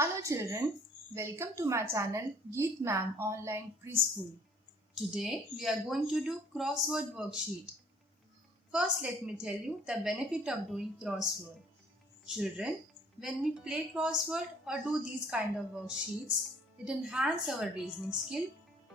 Hello children, welcome to my channel Geet Ma'am Online Preschool. Today we are going to do crossword worksheet. First let me tell you the benefit of doing crossword. Children, when we play crossword or do these kind of worksheets, it enhances our reasoning skill,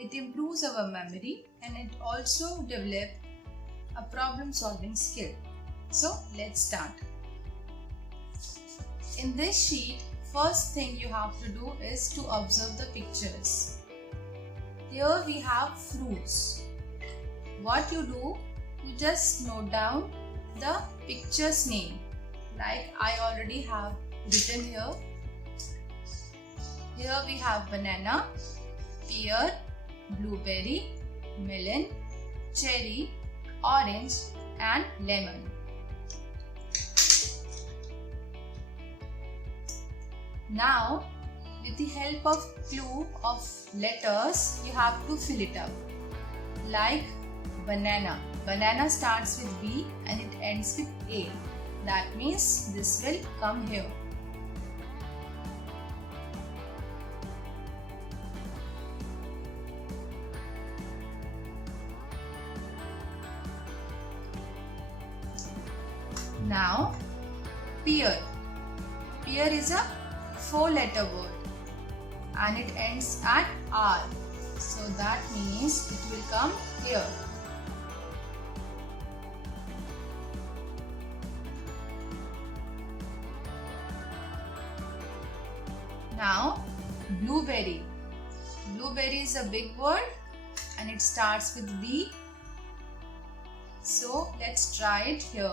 it improves our memory and it also develops a problem solving skill. So let's start. In this sheet, first thing you have to do is to observe the pictures. Here we have fruits. What you do, you just note down the picture's name. Like I already have written here. Here we have banana, pear, blueberry, melon, cherry, orange and lemon. Now, with the help of clue of letters, you have to fill it up. Like banana. Banana starts with B and it ends with A. That means this will come here. Now, pear. Pear is a 4-letter word and it ends at R. So that means it will come here. Now, blueberry. Blueberry is a big word and it starts with B. So let's try it here.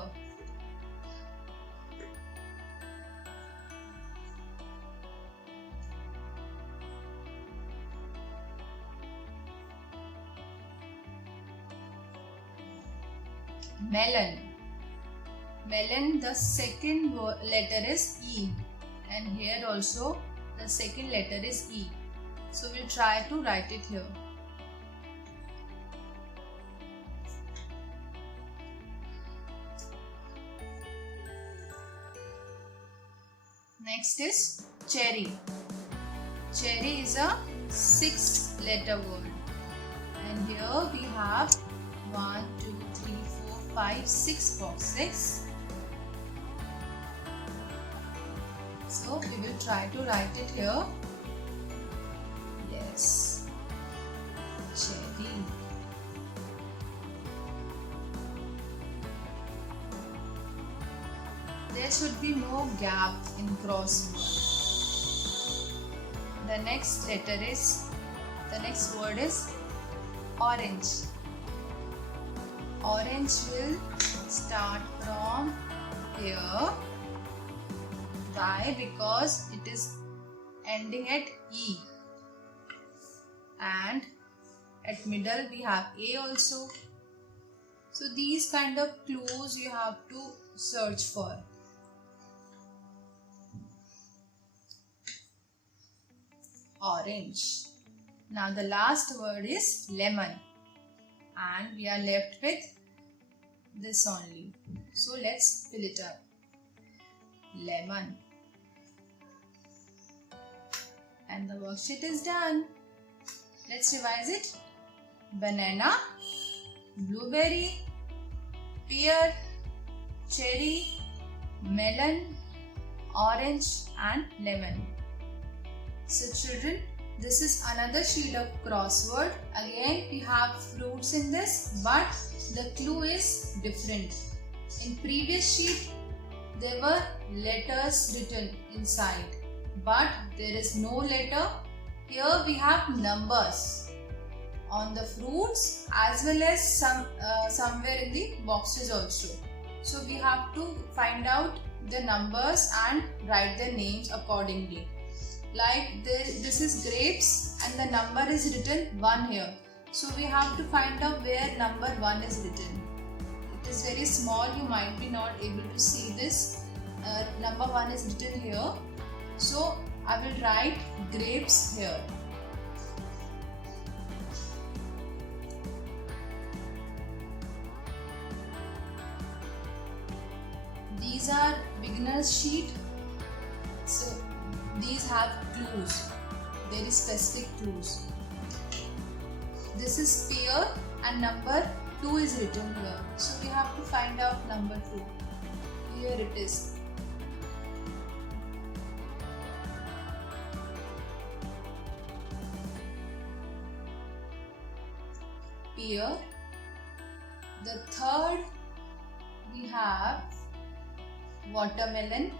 Melon. Melon, the second letter is E and here also the second letter is E. So we'll try to write it here. Next is cherry. Cherry is a 6-letter word and here we have 1, 2, 3, 4, 5, 6 boxes. So we will try to write it here. Yes, cherry. There should be no gap in crossword. The next word is orange. Orange will start from here. Why? Because it is ending at E. And at middle we have A also. So these kind of clues you have to search for. Orange. Now the last word is lemon. And we are left with this only. So let's fill it up. Lemon. And the worksheet is done. Let's revise it. Banana, blueberry, pear, cherry, melon, orange and lemon. So children, this is another sheet of crossword. Again, we have fruits in this, but the clue is different. In previous sheet, there were letters written inside, but there is no letter. Here we have numbers on the fruits as well as somewhere in the boxes also. So we have to find out the numbers and write the names accordingly. Like this is grapes and the number is written 1 here. So we have to find out where number 1 is written. It is very small, you might be not able to see this. Number 1 is written here. So I will write grapes here. These are beginner's sheet. So these have clues, very specific clues. This is pear and number 2 is written here. So we have to find out number 2. Here it is. Pear. The third we have watermelon.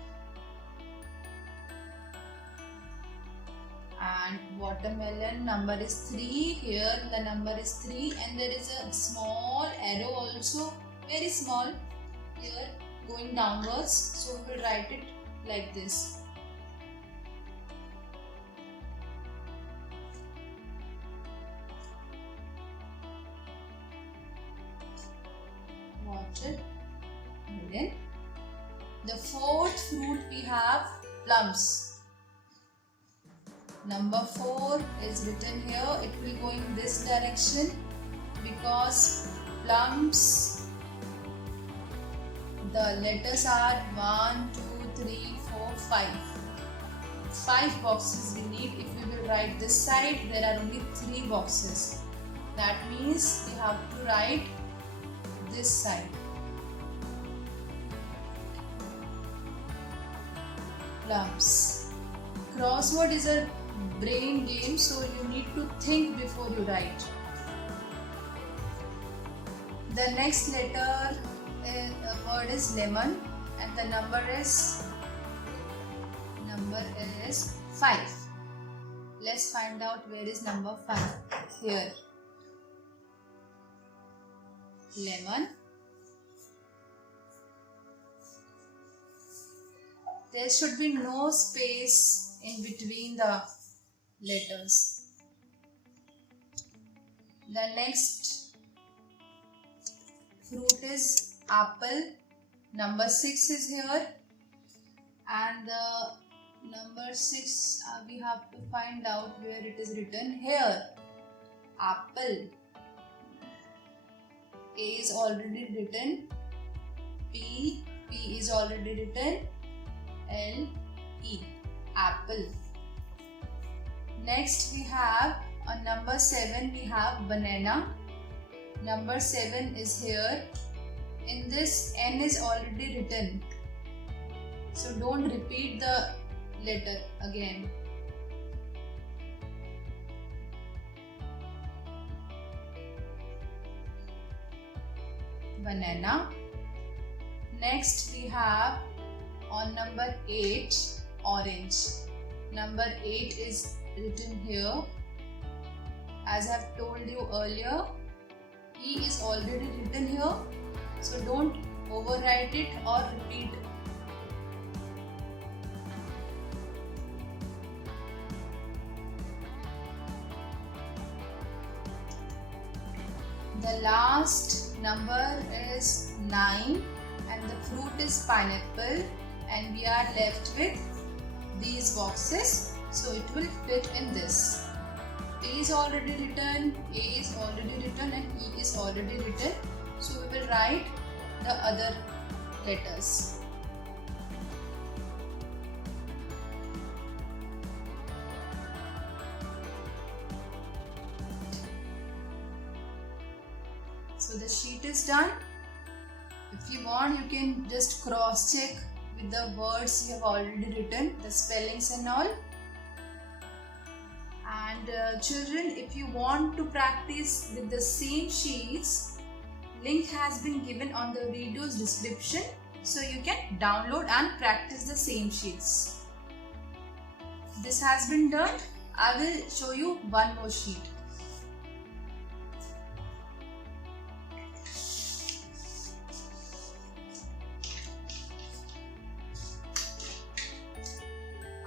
And watermelon number is 3. Here the number is 3 and there is a small arrow also, very small, here going downwards. So we will write it like this. Watermelon. The fourth fruit we have plums. Number 4 is written here. It will go in this direction because plums, the letters are 1, 2, 3, 4, 5. 5 boxes we need. If we will write this side, there are only 3 boxes. That means we have to write this side. Plums. Crossword is a brain game, so you need to think before you write. The next letter word is lemon and the number is 5. Let's find out where is number 5. Here. Lemon. There should be no space in between the letters. The next fruit is apple. Number 6 is here. And the number 6 we have to find out where it is written. Here. Apple. A is already written. P is already written. L, E. Apple. Next we have on number 7 we have banana. Number 7 is here. In this N is already written. So don't repeat the letter again. Banana. Next we have on number 8 orange. Number 8 is written here. As I have told you earlier, E is already written here. So don't overwrite it or repeat. The last number is 9 and the fruit is pineapple, and we are left with these boxes, so it will fit in this. P is already written, A is already written and E is already written, so we will write the other letters. So the sheet is done. If you want, you can just cross check with the words you have already written, the spellings and all. And children, if you want to practice with the same sheets, link has been given on the video's description, so you can download and practice the same sheets. This has been done. I will show you one more sheet.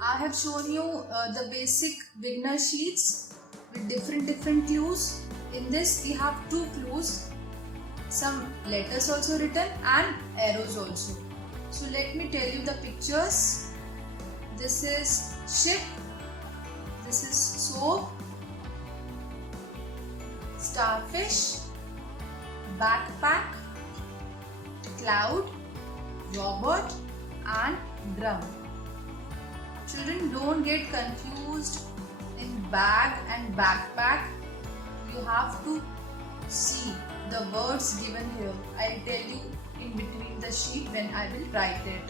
I have shown you the basic beginner sheets with different clues. In this we have 2 clues, some letters also written and arrows also. So let me tell you the pictures. This is ship, this is soap, starfish, backpack, cloud, robot and drum. Children, don't get confused in bag and backpack. You have to see the words given here. I'll tell you in between the sheet when I will write it.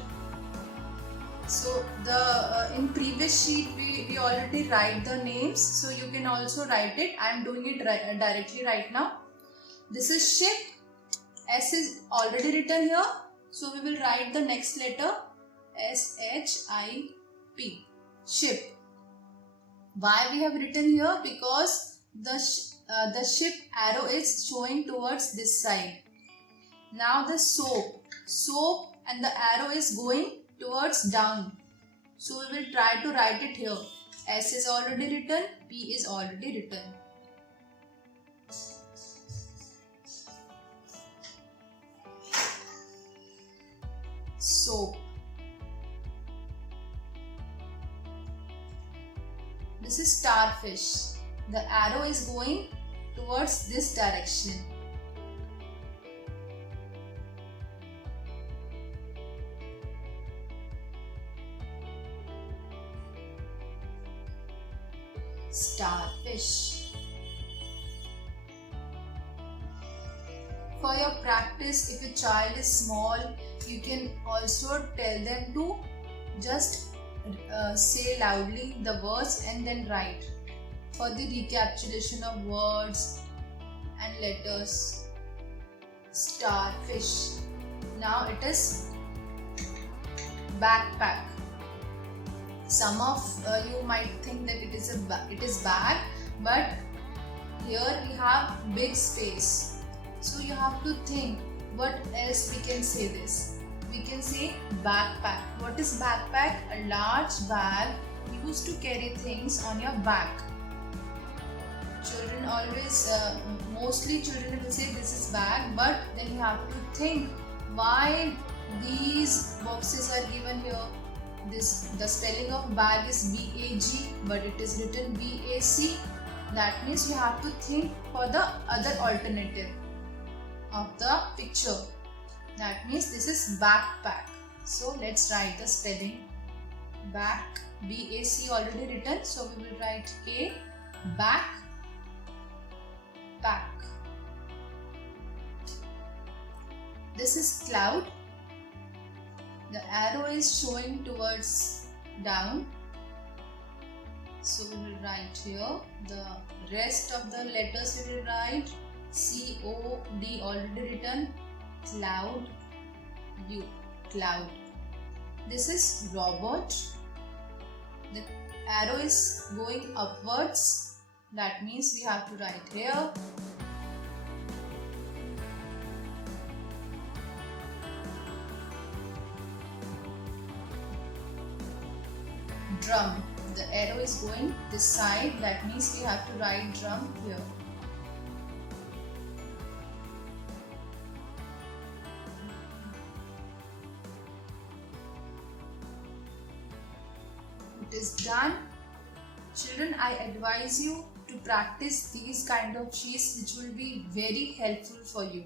So the in previous sheet we already write the names, so you can also write it. I am doing it directly right now. This is ship. S is already written here, so we will write the next letter S-H-I-P, ship. Why we have written here? Because the ship arrow is showing towards this side. Now the soap and the arrow is going towards down. So we will try to write it here. S is already written, P is already written. Soap. This is starfish. The arrow is going towards this direction. Starfish. For your practice, if your child is small, you can also tell them to just say loudly the words and then write for the recapitulation of words and letters. Starfish. Now it is backpack. Some of you might think that it is bag, but here we have big space. So you have to think what else we can say this. We can say backpack. What is backpack? A large bag used to carry things on your back. Children always, mostly children will say this is bag, but then you have to think why these boxes are given here. The spelling of bag is B-A-G, but it is written B-A-C. That means you have to think for the other alternative of the picture. That means this is backpack. So let's write the spelling. Back, B-A-C already written. So we will write A, back, pack. This is cloud. The arrow is showing towards down. So we will write here. The rest of the letters we will write. C-O-D already written. Cloud, U, cloud. This is robot. The arrow is going upwards. That means we have to write here. Drum. The arrow is going this side. That means we have to write drum here. It is done. Children, I advise you to practice these kind of sheets, which will be very helpful for you.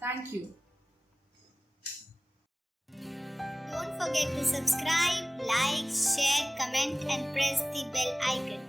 Thank you. Don't forget to subscribe, like, share, comment and press the bell icon.